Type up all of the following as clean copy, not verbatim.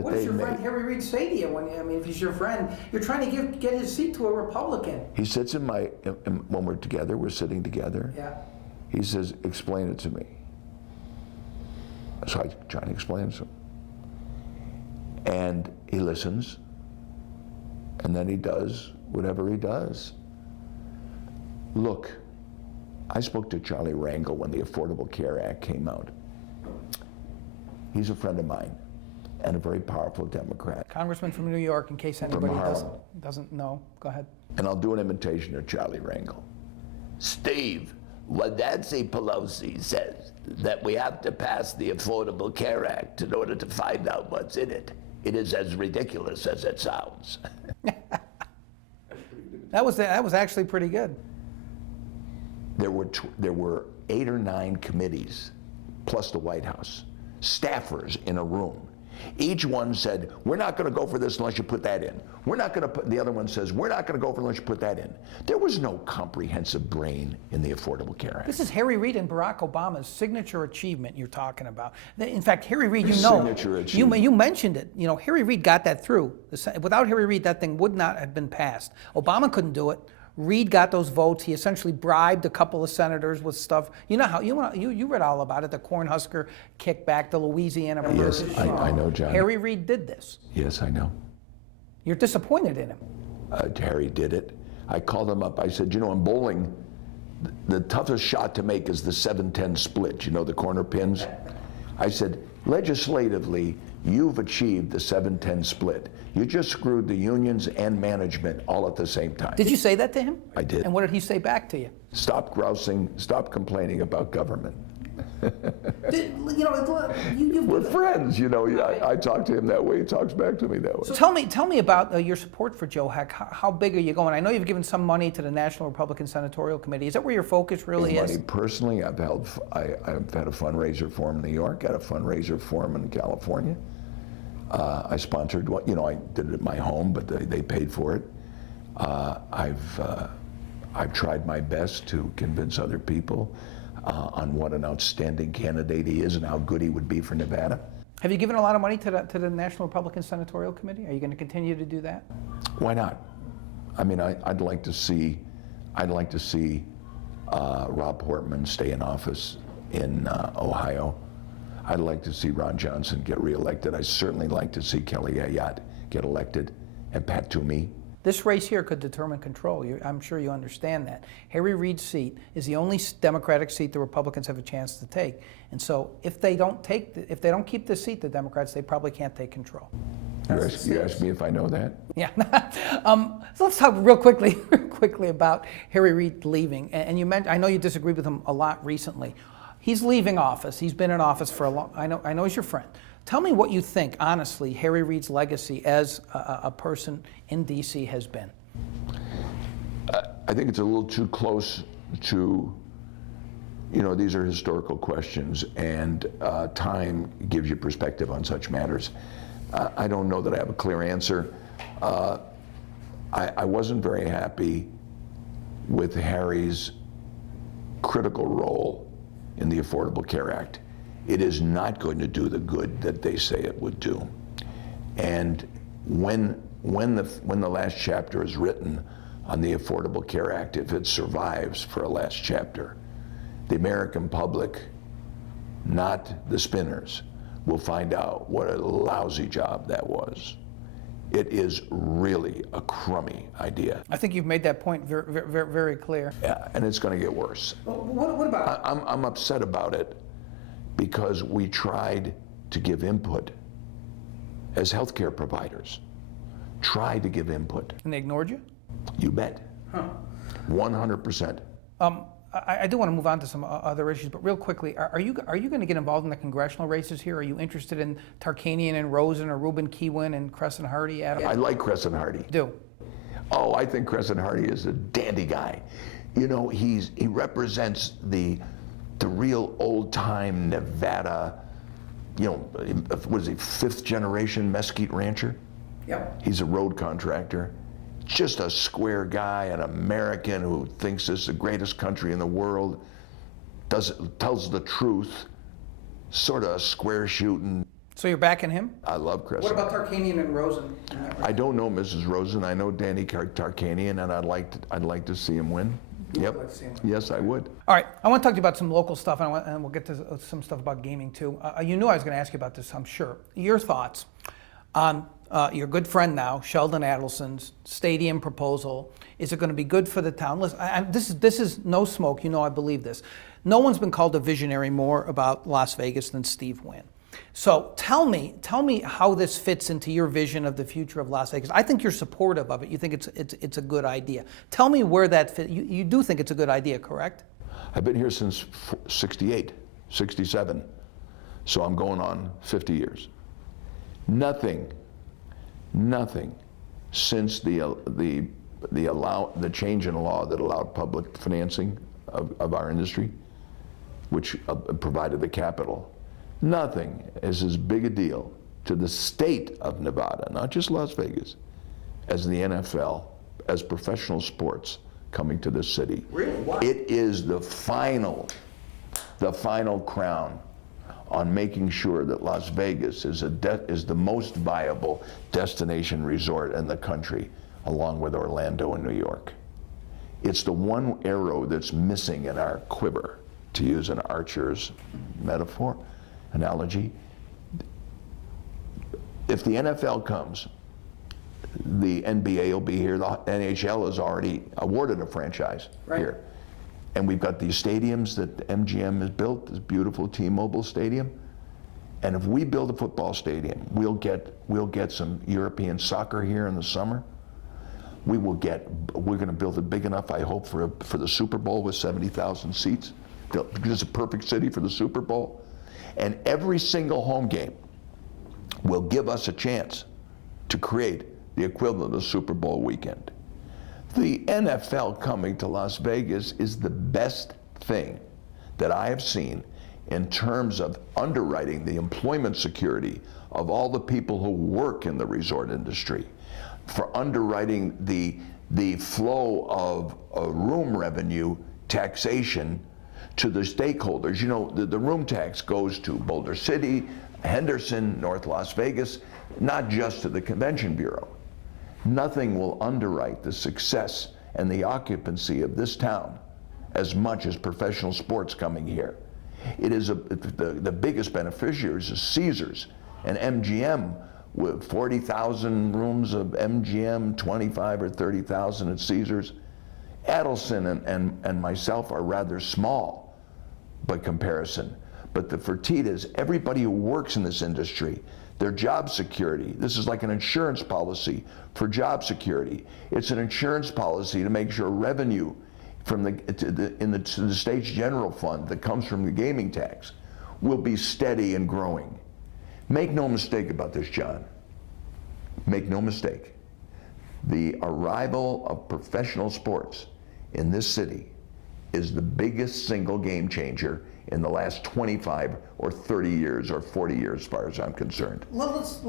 that What they does your made. friend Harry Reid say to you if he's your friend? You're trying to get his seat to a Republican. He sits when we're together, we're sitting together. Yeah. He says, explain it to me. So I try to explain it to him. And he listens, and then he does whatever he does. Look, I spoke to Charlie Rangel when the Affordable Care Act came out. He's a friend of mine and a very powerful Democrat. Congressman from New York, in case anybody doesn't know. Go ahead. And I'll do an imitation of Charlie Rangel. Steve, when Nancy Pelosi says that we have to pass the Affordable Care Act in order to find out what's in it, it is as ridiculous as it sounds. That was actually pretty good. There were 8 or 9 committees, plus the White House, staffers in a room. Each one said, we're not going to go for this unless you put that in. We're not going to put, the other one says, we're not going to go for it unless you put that in. There was no comprehensive brain in the Affordable Care Act. This is Harry Reid and Barack Obama's signature achievement you're talking about. In fact, Harry Reid, you mentioned it. You know, Harry Reid got that through. Without Harry Reid, that thing would not have been passed. Obama couldn't do it. Reid got those votes. He essentially bribed a couple of senators with stuff. You know how you read all about it. The Cornhusker kickback, the Louisiana. Yes, I know, John. Harry Reid did this. Yes, I know. You're disappointed in him. Harry did it. I called him up. I said, you know, in bowling, the toughest shot to make is the 7-10 split. You know, the corner pins. I said, legislatively, you've achieved the 7-10 split. You just screwed the unions and management all at the same time. Did you say that to him? I did. And what did he say back to you? Stop grousing, stop complaining about government. We're friends, you know. I talk to him that way, he talks back to me that way. So tell me about your support for Joe Heck. How big are you going? I know you've given some money to the National Republican Senatorial Committee. Is that where your focus really is? Money personally, I've had a fundraiser for him in New York, had a fundraiser for him in California. I sponsored one, you know, I did it at my home, but they paid for it. I've tried my best to convince other people on what an outstanding candidate he is and how good he would be for Nevada. Have you given a lot of money to the National Republican Senatorial Committee? Are you going to continue to do that? Why not? I mean, I'd like to see Rob Portman stay in office in Ohio. I'd like to see Ron Johnson get reelected. I'd certainly like to see Kelly Ayotte get elected, and Pat Toomey. This race here could determine control. I'm sure you understand that. Harry Reid's seat is the only Democratic seat the Republicans have a chance to take. And so if they don't keep this seat, the Democrats, they probably can't take control. You asked me if I know that? Yeah. So let's talk real quickly about Harry Reid leaving. And you mentioned, I know you disagreed with him a lot recently. He's leaving office. He's been in office for a long. I know he's your friend. Tell me what you think, honestly, Harry Reid's legacy as a person in D.C. has been. I think it's a little too close to, you know, these are historical questions, and time gives you perspective on such matters. I don't know that I have a clear answer. I wasn't very happy with Harry's critical role in the Affordable Care Act. It is not going to do the good that they say it would do. And when the last chapter is written on the Affordable Care Act, if it survives for a last chapter, the American public, not the spinners, will find out what a lousy job that was. It is really a crummy idea. I think you've made that point very, very, very clear. Yeah, and it's going to get worse. What about? I'm upset about it because we tried to give input as healthcare providers. Tried to give input. And they ignored you? You bet. Huh. 100%. I do want to move on to some other issues, but real quickly, are you going to get involved in the congressional races here? Are you interested in Tarkanian and Rosen or Reuben Kewin and Crescent Hardy? Adam? I like Crescent Hardy. Do? Oh, I think Crescent Hardy is a dandy guy. You know, he represents the real old-time Nevada, you know, what is he, 5th generation mesquite rancher? Yep. He's a road contractor. Just a square guy, an American who thinks this is the greatest country in the world, tells the truth, sort of square shooting. So you're backing him? I love Chris. What about Tarkanian and Rosen? I don't know Mrs. Rosen. I know Danny Tarkanian, and I'd like to see him win. Yep. like to see him win. Yes, I would. All right, I want to talk to you about some local stuff, and we'll get to some stuff about gaming too. You knew I was going to ask you about this, I'm sure. Your thoughts on your good friend now, Sheldon Adelson's stadium proposal. Is it going to be good for the town? Listen, this is no smoke. You know I believe this. No one's been called a visionary more about Las Vegas than Steve Wynn. So tell me how this fits into your vision of the future of Las Vegas. I think you're supportive of it. You think it's a good idea. Tell me where that fits. You do think it's a good idea, correct? I've been here since 68, 67, so I'm going on 50 years. Nothing since the change in law that allowed public financing of our industry, which provided the capital. Nothing is as big a deal to the state of Nevada, not just Las Vegas, as the NFL, as professional sports coming to this city. Really? Why? It is the final crown on making sure that Las Vegas is the most viable destination resort in the country, along with Orlando and New York. It's the one arrow that's missing in our quiver, to use an archer's metaphor, analogy. If the NFL comes, the NBA will be here, the NHL has already awarded a franchise here. And we've got these stadiums that MGM has built, this beautiful T-Mobile Stadium. And if we build a football stadium, we'll get some European soccer here in the summer. We're going to build it big enough, I hope, for the Super Bowl with 70,000 seats. It's a perfect city for the Super Bowl. And every single home game will give us a chance to create the equivalent of Super Bowl weekend. The NFL coming to Las Vegas is the best thing that I have seen in terms of underwriting the employment security of all the people who work in the resort industry, for underwriting the flow of room revenue taxation to the stakeholders. You know, the room tax goes to Boulder City, Henderson, North Las Vegas, not just to the Convention Bureau. Nothing will underwrite the success and the occupancy of this town as much as professional sports coming here. It is the biggest beneficiaries is Caesars and MGM, with 40,000 rooms of MGM, 25 or 30,000 at Caesars. Adelson and myself are rather small by comparison. But the Fertittas, everybody who works in this industry, their job security, this is like an insurance policy for job security. It's an insurance policy to make sure revenue from to the state's general fund that comes from the gaming tax will be steady and growing. Make no mistake about this, John. Make no mistake. The arrival of professional sports in this city is the biggest single game changer in the last 25 or 30 years or 40 years, as far as I'm concerned.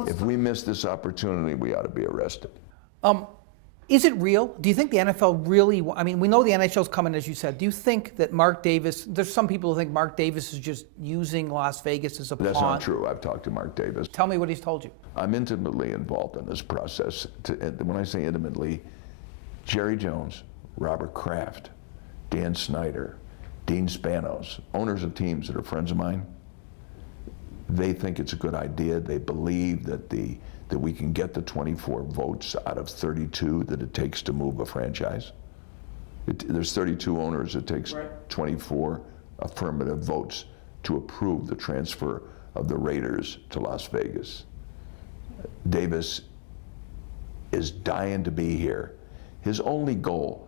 If we miss this opportunity, we ought to be arrested. Is it real? Do you think the NFL really, I mean, we know the NHL's coming, as you said. Do you think that Mark Davis, there's some people who think Mark Davis is just using Las Vegas as a pawn? That's not true. I've talked to Mark Davis. Tell me what he's told you. I'm intimately involved in this process. When I say intimately, Jerry Jones, Robert Kraft, Dan Snyder, Dean Spanos, owners of teams that are friends of mine, they think it's a good idea. They believe that that we can get the 24 votes out of 32 that it takes to move a franchise. There's 32 owners. It takes 24 affirmative votes to approve the transfer of the Raiders to Las Vegas. Davis is dying to be here. His only goal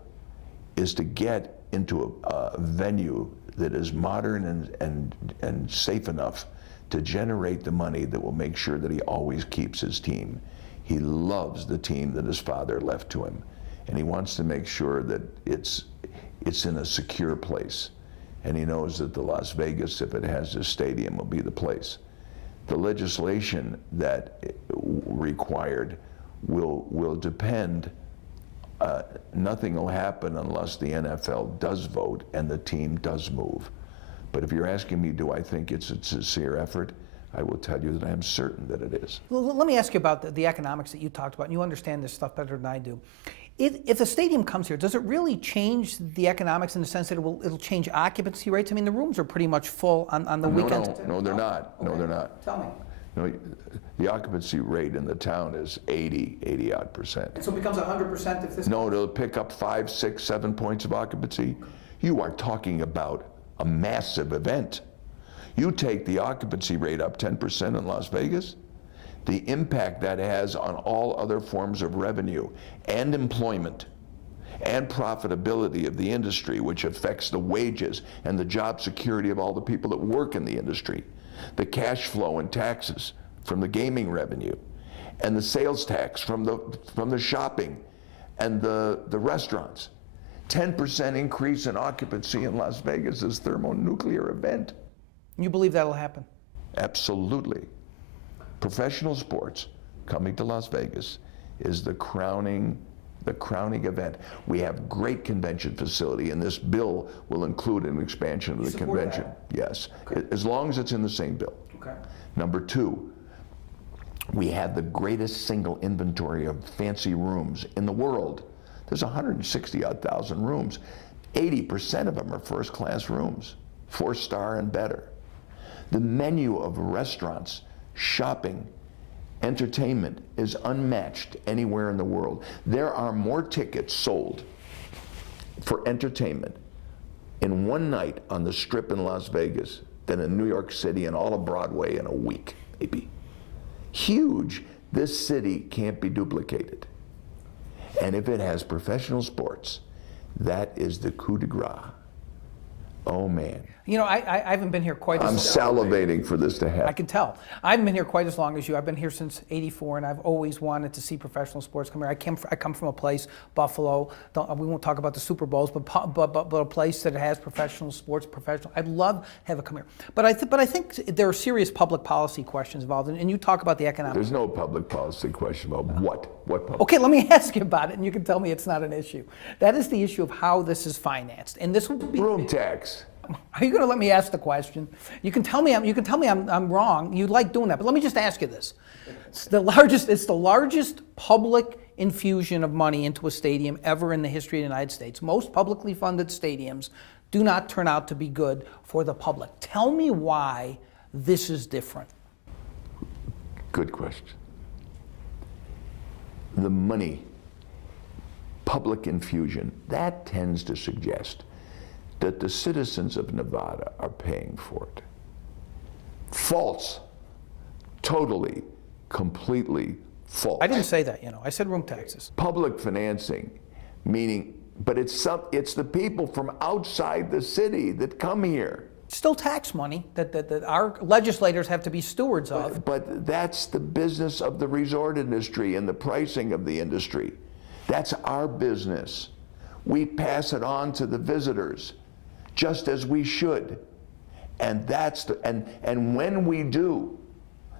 is to get into a venue that is modern and safe enough to generate the money that will make sure that he always keeps his team. He loves the team that his father left to him, and he wants to make sure that it's in a secure place. And he knows that the Las Vegas, if it has this stadium, will be the place. The legislation that required will depend. Nothing will happen unless the NFL does vote and the team does move. But if you're asking me, do I think it's a sincere effort? I will tell you that I am certain that it is. Well, let me ask you about the economics that you talked about, and you understand this stuff better than I do. If a stadium comes here, does it really change the economics in the sense that it'll change occupancy rates? I mean, the rooms are pretty much full on the weekends. No, they're not. No, they're not. Tell me. No, the occupancy rate in the town is 80-odd%. And so it becomes 100% if this... No, it'll pick up 5, 6, 7 points of occupancy. You are talking about a massive event. You take the occupancy rate up 10% in Las Vegas, the impact that has on all other forms of revenue and employment and profitability of the industry, which affects the wages and the job security of all the people that work in the industry, the cash flow and taxes from the gaming revenue, and the sales tax from the shopping and the restaurants. 10% increase in occupancy in Las Vegas is a thermonuclear event. You believe that'll happen? Absolutely. Professional sports coming to Las Vegas is the crowning event. We have great convention facility, and this bill will include an expansion of the convention. Yes, as long as it's in the same bill. Okay. Number 2, we have the greatest single inventory of fancy rooms in the world. There's 160-odd thousand rooms. 80% of them are first-class rooms, 4-star and better. The menu of restaurants, shopping, entertainment is unmatched anywhere in the world. There are more tickets sold for entertainment in one night on the Strip in Las Vegas than in New York City and all of Broadway in a week, maybe. Huge. This city can't be duplicated. And if it has professional sports, that is the coup de grace. Oh, man. You know, I haven't been here quite as I'm salivating for this to happen. I can tell. I haven't been here quite as long as you. I've been here since '84, and I've always wanted to see professional sports come here. I come from a place, Buffalo. We won't talk about the Super Bowls, but a place that has professional sports. I'd love to have it come here. But I think there are serious public policy questions involved, and you talk about the economics. There's no public policy question about what public. Okay, let me ask you about it, and you can tell me it's not an issue. That is the issue of how this is financed, and this will be room tax. Are you going to let me ask the question? You can tell me I'm wrong. You like doing that, but let me just ask you this: it's the largest public infusion of money into a stadium ever in the history of the United States. Most publicly funded stadiums do not turn out to be good for the public. Tell me why this is different. Good question. The money, public infusion, that tends to suggest that the citizens of Nevada are paying for it. False. Totally, completely false. I didn't say that, I said room taxes. Public financing, meaning, but it's the people from outside the city that come here. Still tax money that our legislators have to be stewards of. But that's the business of the resort industry and the pricing of the industry. That's our business. We pass it on to the visitors, just as we should. And and when we do,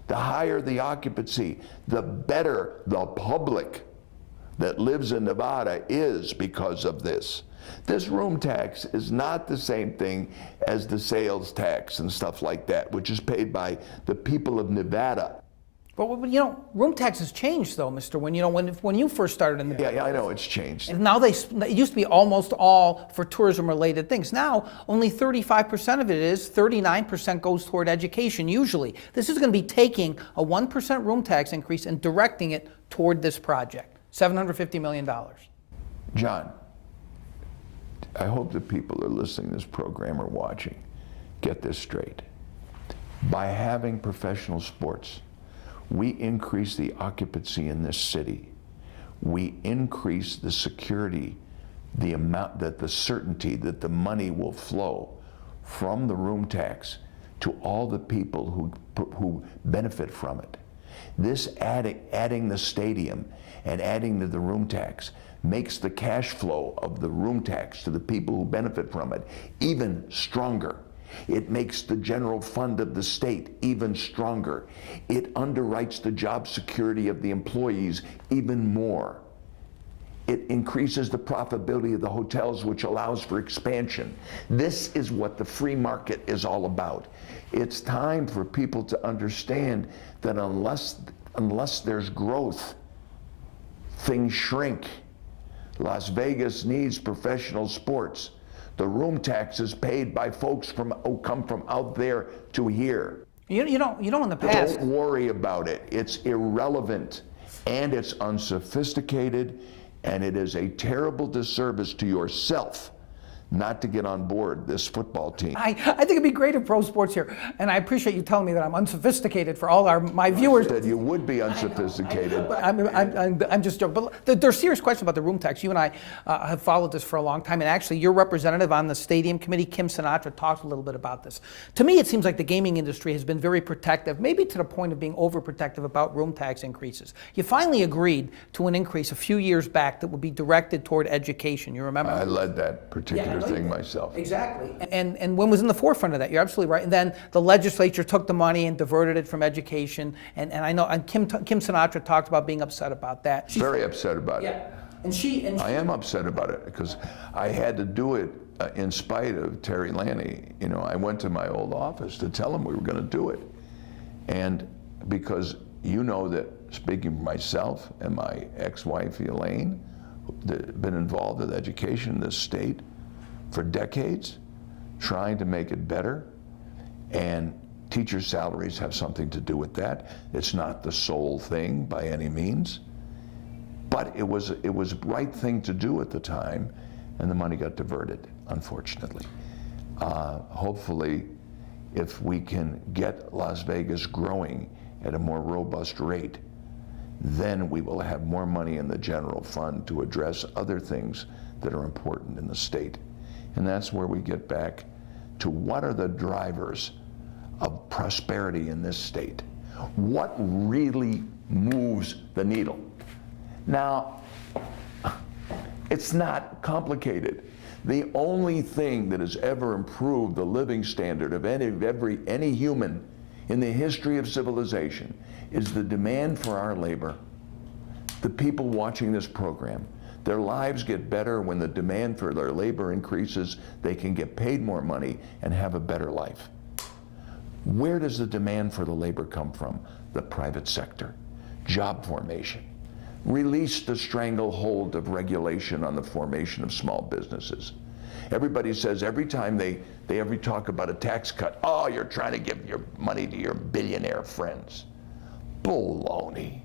the higher the occupancy, the better the public that lives in Nevada is because of this. This room tax is not the same thing as the sales tax and stuff like that, which is paid by the people of Nevada. But room tax has changed, though, Mr. Wynn. When you first started in the business. Yeah, I know it's changed. And now it used to be almost all for tourism-related things. Now only 35% of it is. 39% goes toward education. Usually, this is going to be taking a 1% room tax increase and directing it toward this project. $750 million. John, I hope the people that are listening to this program or watching get this straight. By having professional sports, we increase the occupancy in this city. We increase the security, the certainty that the money will flow from the room tax to all the people who benefit from it. This adding the stadium and adding to the room tax makes the cash flow of the room tax to the people who benefit from it even stronger. It makes the general fund of the state even stronger. It underwrites the job security of the employees even more. It increases the profitability of the hotels, which allows for expansion. This is what the free market is all about. It's time for people to understand that unless there's growth, things shrink. Las Vegas needs professional sports. The room tax is paid by folks who come from out there to here. You know, in the past. Don't worry about it. It's irrelevant, and it's unsophisticated, and it is a terrible disservice to yourself not to get on board this football team. I think it'd be great if pro sports here, and I appreciate you telling me that I'm unsophisticated for all my viewers. That you would be unsophisticated. I'm just joking. But there's serious questions about the room tax. You and I have followed this for a long time, and actually your representative on the stadium committee, Kim Sinatra, talked a little bit about this. To me, it seems like the gaming industry has been very protective, maybe to the point of being overprotective about room tax increases. You finally agreed to an increase a few years back that would be directed toward education. You remember? I led that particular thing myself. Exactly. And Wynn was in the forefront of that. You're absolutely right. And then the legislature took the money and diverted it from education. And I know, and Kim Sinatra talked about being upset about that. She's very upset about it. And I am upset about it because I had to do it in spite of Terry Lanny. You know, I went to my old office to tell him we were going to do it. And because you know that, speaking for myself and my ex-wife Elaine, who've been involved with education in this state for decades, trying to make it better, and teacher salaries have something to do with that. It's not the sole thing by any means, but it was the right thing to do at the time, and the money got diverted, unfortunately. Hopefully, if we can get Las Vegas growing at a more robust rate, then we will have more money in the general fund to address other things that are important in the state. And that's where we get back to what are the drivers of prosperity in this state? What really moves the needle? Now, it's not complicated. The only thing that has ever improved the living standard of any human in the history of civilization is the demand for our labor. The people watching this program, their lives get better when the demand for their labor increases. They can get paid more money and have a better life. Where does the demand for the labor come from? The private sector. Job formation. Release the stranglehold of regulation on the formation of small businesses. Everybody says every time they ever talk about a tax cut, oh, you're trying to give your money to your billionaire friends. Baloney.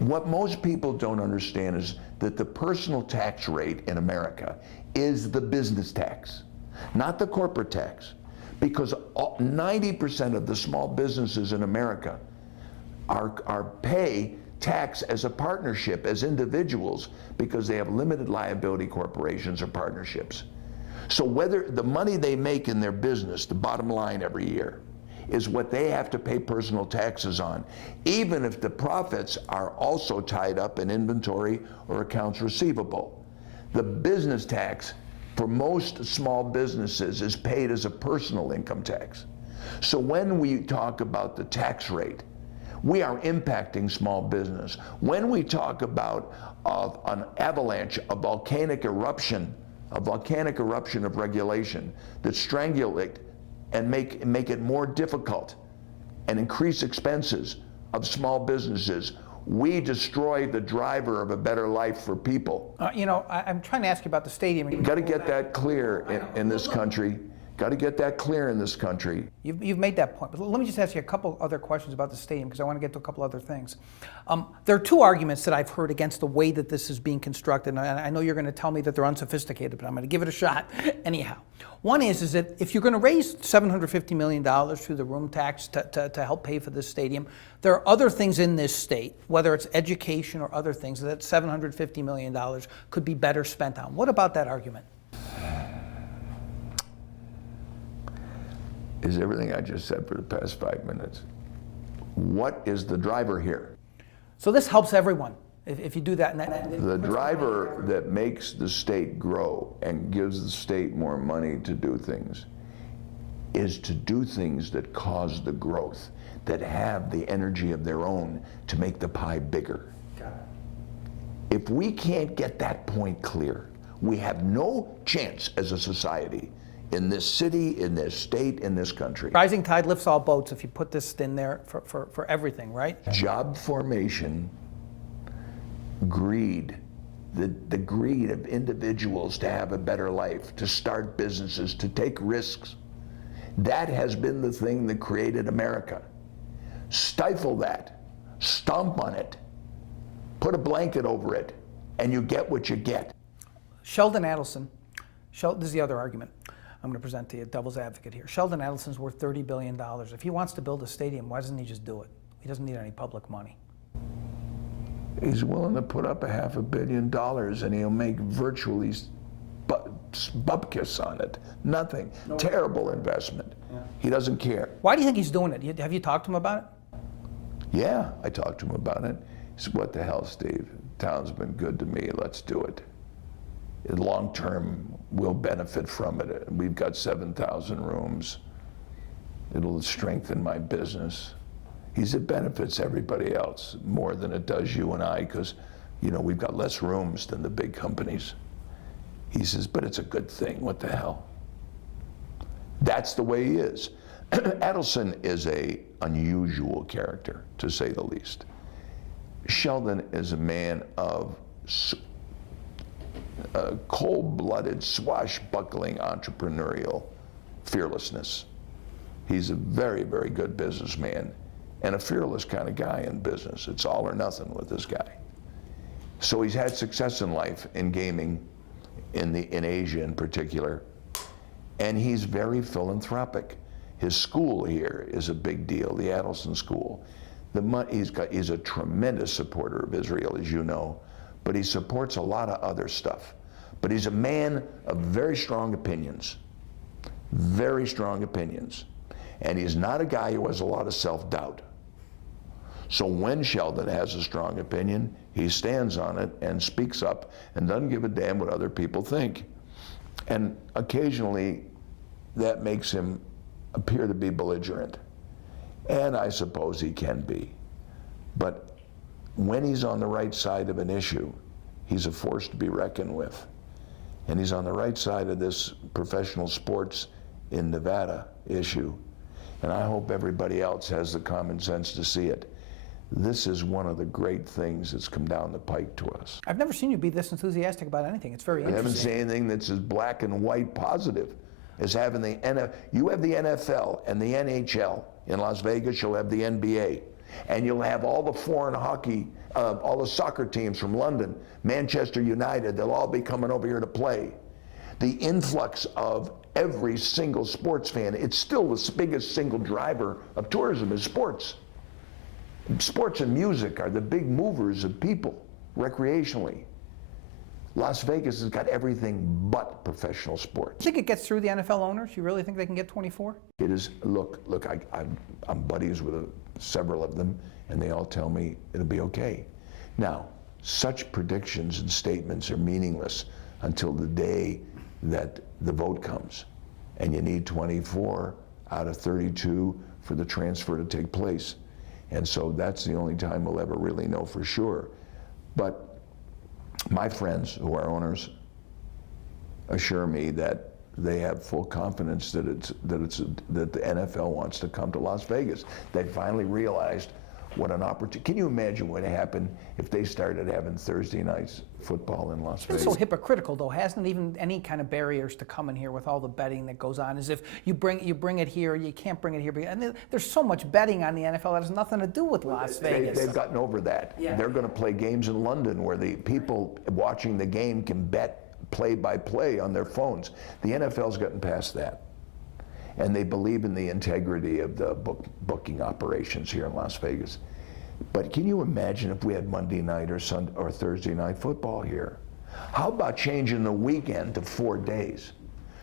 What most people don't understand is that the personal tax rate in America is the business tax, not the corporate tax, because 90% of the small businesses in America pay tax as a partnership, as individuals, because they have limited liability corporations or partnerships. So whether the money they make in their business, the bottom line every year, is what they have to pay personal taxes on, even if the profits are also tied up in inventory or accounts receivable. The business tax for most small businesses is paid as a personal income tax. So when we talk about the tax rate, we are impacting small business. When we talk about an avalanche, a volcanic eruption of regulation that strangulate and make it more difficult and increase expenses of small businesses, we destroy the driver of a better life for people. You know, I'm trying to ask you about the stadium. You've got to get that clear in this country. Got to get that clear in this country. You've made that point, but let me just ask you a couple other questions about the stadium because I want to get to a couple other things. There are two arguments that I've heard against the way that this is being constructed, and I know you're going to tell me that they're unsophisticated, but I'm going to give it a shot anyhow. One is that if you're going to raise $750 million through the room tax to help pay for this stadium, there are other things in this state, whether it's education or other things, that $750 million could be better spent on. What about that argument? Is everything I just said for the past 5 minutes. What is the driver here? So this helps everyone if you do that. The driver that makes the state grow and gives the state more money to do things is to do things that cause the growth, that have the energy of their own to make the pie bigger. If we can't get that point clear, we have no chance as a society in this city, in this state, in this country. Rising tide lifts all boats if you put this in there for everything, right? Job formation, greed, the greed of individuals to have a better life, to start businesses, to take risks. That has been the thing that created America. Stifle that, stomp on it, put a blanket over it, and you get what you get. Sheldon Adelson, this is the other argument I'm going to present to you, devil's advocate here. Sheldon Adelson's worth $30 billion. If he wants to build a stadium, why doesn't he just do it? He doesn't need any public money. He's willing to put up $500 million and he'll make virtually bupkis on it. Nothing. No. Terrible investment. Yeah. He doesn't care. Why do you think he's doing it? Have you talked to him about it? Yeah, I talked to him about it. He said, what the hell, Steve? Town's been good to me. Let's do it. Long term, we'll benefit from it. We've got 7,000 rooms. It'll strengthen my business. He said, it benefits everybody else more than it does you and I, because, you know, we've got less rooms than the big companies. He says, but it's a good thing. What the hell? That's the way he is. Adelson is an unusual character, to say the least. Sheldon is a man of cold-blooded, swashbuckling, entrepreneurial fearlessness. He's a very, very good businessman and a fearless kind of guy in business. It's all or nothing with this guy. So he's had success in life, in gaming, in Asia in particular, and he's very philanthropic. His school here is a big deal, the Adelson School. He's a tremendous supporter of Israel, as you know, but he supports a lot of other stuff. But he's a man of very strong opinions, very strong opinions. And he's not a guy who has a lot of self-doubt. So when Sheldon has a strong opinion, he stands on it and speaks up and doesn't give a damn what other people think. And occasionally that makes him appear to be belligerent. And I suppose he can be. But when he's on the right side of an issue, he's a force to be reckoned with. And he's on the right side of this professional sports in Nevada issue. And I hope everybody else has the common sense to see it. This is one of the great things that's come down the pike to us. I've never seen you be this enthusiastic about anything. It's very interesting. I haven't seen anything that's as black and white positive as having the NFL. You have the NFL and the NHL in Las Vegas, you'll have the NBA. And you'll have all the foreign hockey, all the soccer teams from London, Manchester United, they'll all be coming over here to play. The influx of every single sports fan, it's still the biggest single driver of tourism is sports. Sports and music are the big movers of people recreationally. Las Vegas has got everything but professional sports. You think it gets through the NFL owners? You really think they can get 24? It is, look, I'm buddies with several of them, and they all tell me it'll be okay. Now, such predictions and statements are meaningless until the day that the vote comes. And you need 24 out of 32 for the transfer to take place. And so that's the only time we'll ever really know for sure. But my friends who are owners assure me that they have full confidence that the NFL wants to come to Las Vegas. They finally realized what an opportunity. Can you imagine what happened if they started having Thursday nights football in Las Vegas? It's so hypocritical, though. Hasn't even any kind of barriers to come in here with all the betting that goes on. As if you bring it here, you can't bring it here. And there's so much betting on the NFL that has nothing to do with Las Vegas. They've gotten over that. Yeah. They're going to play games in London where the people watching the game can bet play-by-play on their phones. The NFL's gotten past that. And they believe in the integrity of the booking operations here in Las Vegas. But can you imagine if we had Monday night or Thursday night football here? How about changing the weekend to 4 days?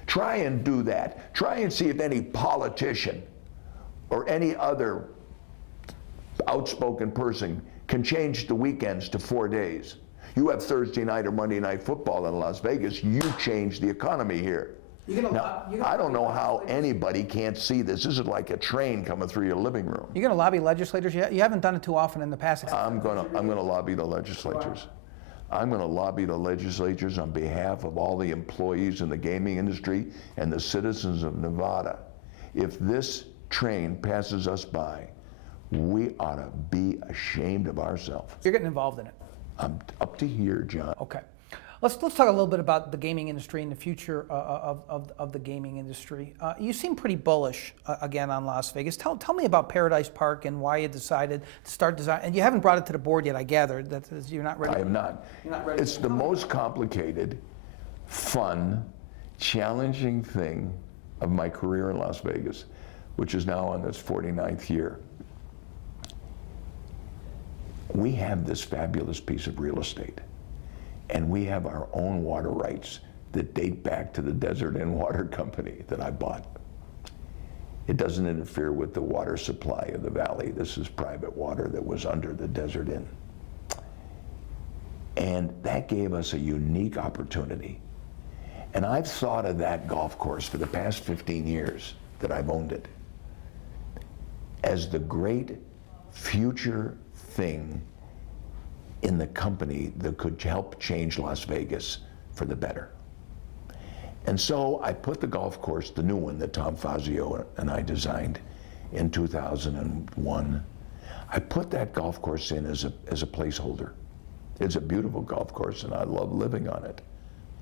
Try and do that. Try and see if any politician or any other outspoken person can change the weekends to 4 days. You have Thursday night or Monday night football in Las Vegas, you change the economy here. Now, I don't know how anybody can't see this. This is like a train coming through your living room. You're going to lobby legislators? You haven't done it too often in the past. I'm going to lobby the legislatures. I'm going to lobby the legislatures on behalf of all the employees in the gaming industry and the citizens of Nevada. If this train passes us by, we ought to be ashamed of ourselves. You're getting involved in it. I'm up to here, John. Okay. Let's talk a little bit about the gaming industry and the future of the gaming industry. You seem pretty bullish again on Las Vegas. Tell me about Paradise Park and why you decided to start design. And you haven't brought it to the board yet, I gather. That you're not ready. I am not. You're not ready. It's the most complicated, fun, challenging thing of my career in Las Vegas, which is now on its 49th year. We have this fabulous piece of real estate. And we have our own water rights that date back to the Desert Inn Water Company that I bought. It doesn't interfere with the water supply of the valley. This is private water that was under the Desert Inn. And that gave us a unique opportunity. And I've thought of that golf course for the past 15 years that I've owned it as the great future thing in the company that could help change Las Vegas for the better. And so I put the golf course, the new one that Tom Fazio and I designed in 2001, I put that golf course in as a placeholder. It's a beautiful golf course and I love living on it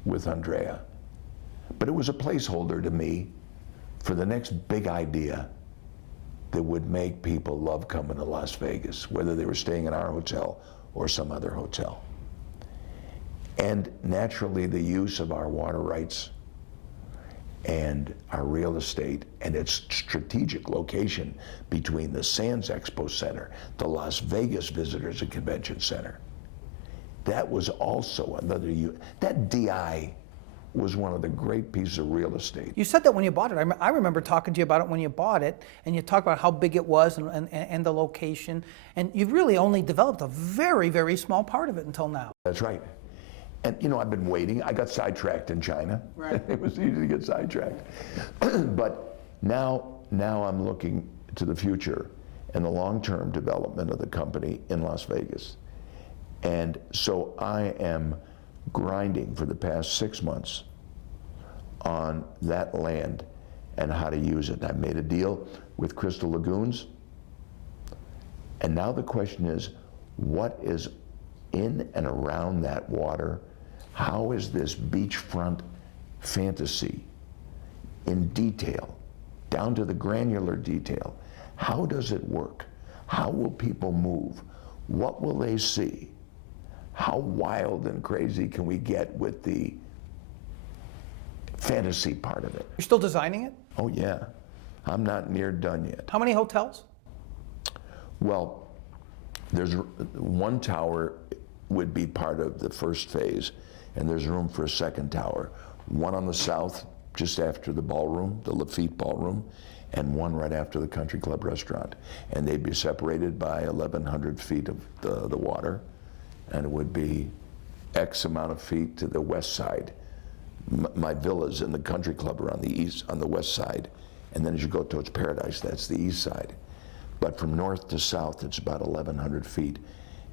with Andrea. But it was a placeholder to me for the next big idea that would make people love coming to Las Vegas, whether they were staying in our hotel or some other hotel. And naturally, the use of our water rights and our real estate and its strategic location between the Sands Expo Center, the Las Vegas Visitors and Convention Center. That was also another, that DI was one of the great pieces of real estate. You said that when you bought it. I remember talking to you about it when you bought it, and you talked about how big it was and the location, and you've really only developed a very, very small part of it until now. That's right. And you know, I've been waiting. I got sidetracked in China. Right. It was easy to get sidetracked. But now I'm looking to the future and the long-term development of the company in Las Vegas. And so I am grinding for the past 6 months on that land and how to use it. I made a deal with Crystal Lagoons. And now the question is, what is in and around that water? How is this beachfront fantasy in detail, down to the granular detail? How does it work? How will people move? What will they see? How wild and crazy can we get with the fantasy part of it? You're still designing it? Oh yeah, I'm not near done yet. How many hotels? Well, there's one tower would be part of the first phase, and there's room for a second tower. One on the south, just after the ballroom, the Lafitte Ballroom, and one right after the Country Club restaurant. And they'd be separated by 1,100 feet of the water, and it would be X amount of feet to the west side. My villas in the Country Club are on the east, on the west side, and then as you go towards Paradise, that's the east side. But from north to south, it's about 1,100 feet,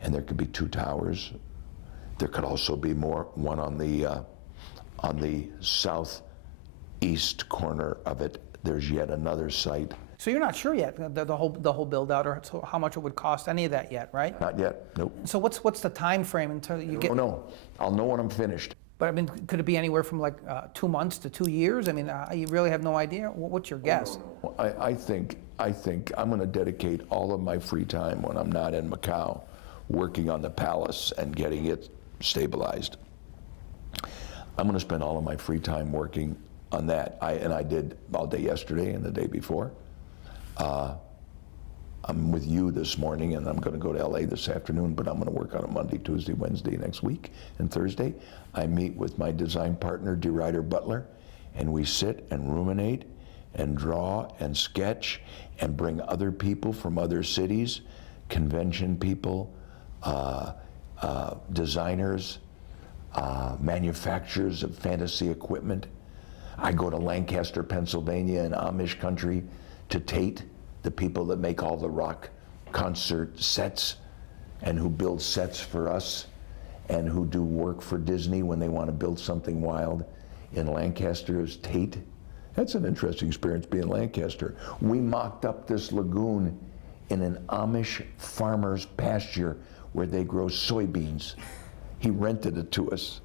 and there could be 2 towers. There could also be one on the southeast corner of it. There's yet another site. So you're not sure yet the whole build out, or so how much it would cost, any of that yet, right? Not yet. Nope. So what's the time frame until you get? Oh no, I'll know when I'm finished. But I mean, could it be anywhere from like 2 months to 2 years? I mean, you really have no idea. What's your guess? Well, I think I'm going to dedicate all of my free time when I'm not in Macau, working on the palace and getting it stabilized. I'm going to spend all of my free time working on that. I did all day yesterday and the day before. I'm with you this morning, and I'm going to go to LA this afternoon, but I'm going to work on it Monday, Tuesday, Wednesday next week, and Thursday I meet with my design partner, DeRuyter Butler, and we sit and ruminate and draw and sketch and bring other people from other cities, convention people, designers, manufacturers of fantasy equipment. I go to Lancaster, Pennsylvania, in Amish country, to Tate, the people that make all the rock concert sets and who build sets for us. and who do work for Disney when they want to build something wild. In Lancaster is Tate. That's an interesting experience being in Lancaster. We mocked up this lagoon in an Amish farmer's pasture where they grow soybeans. He rented it to us.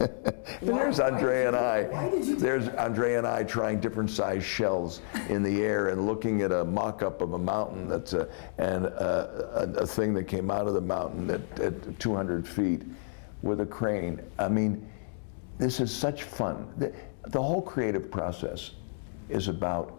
And there's Andre and I. There's Andre and I trying different size shells in the air and looking at a mock-up of a mountain that's a thing that came out of the mountain at 200 feet with a crane. I mean, this is such fun. The whole creative process is about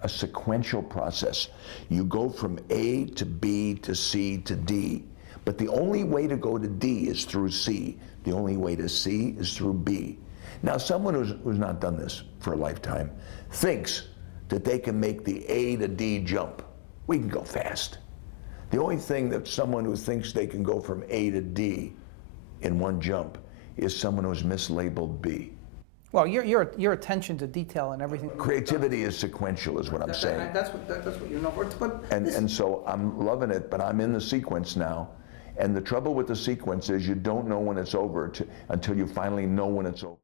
a sequential process. You go from A to B to C to D, but the only way to go to D is through C. The only way to C is through B. Now, someone who's not done this for a lifetime thinks that they can make the A to D jump. We can go fast. The only thing that someone who thinks they can go from A to D in one jump is someone who's mislabeled B. Well, your attention to detail and everything. Creativity is sequential, is what I'm saying. That's what you're known for. But and so I'm loving it, but I'm in the sequence now. And the trouble with the sequence is you don't know when it's over until you finally know when it's over.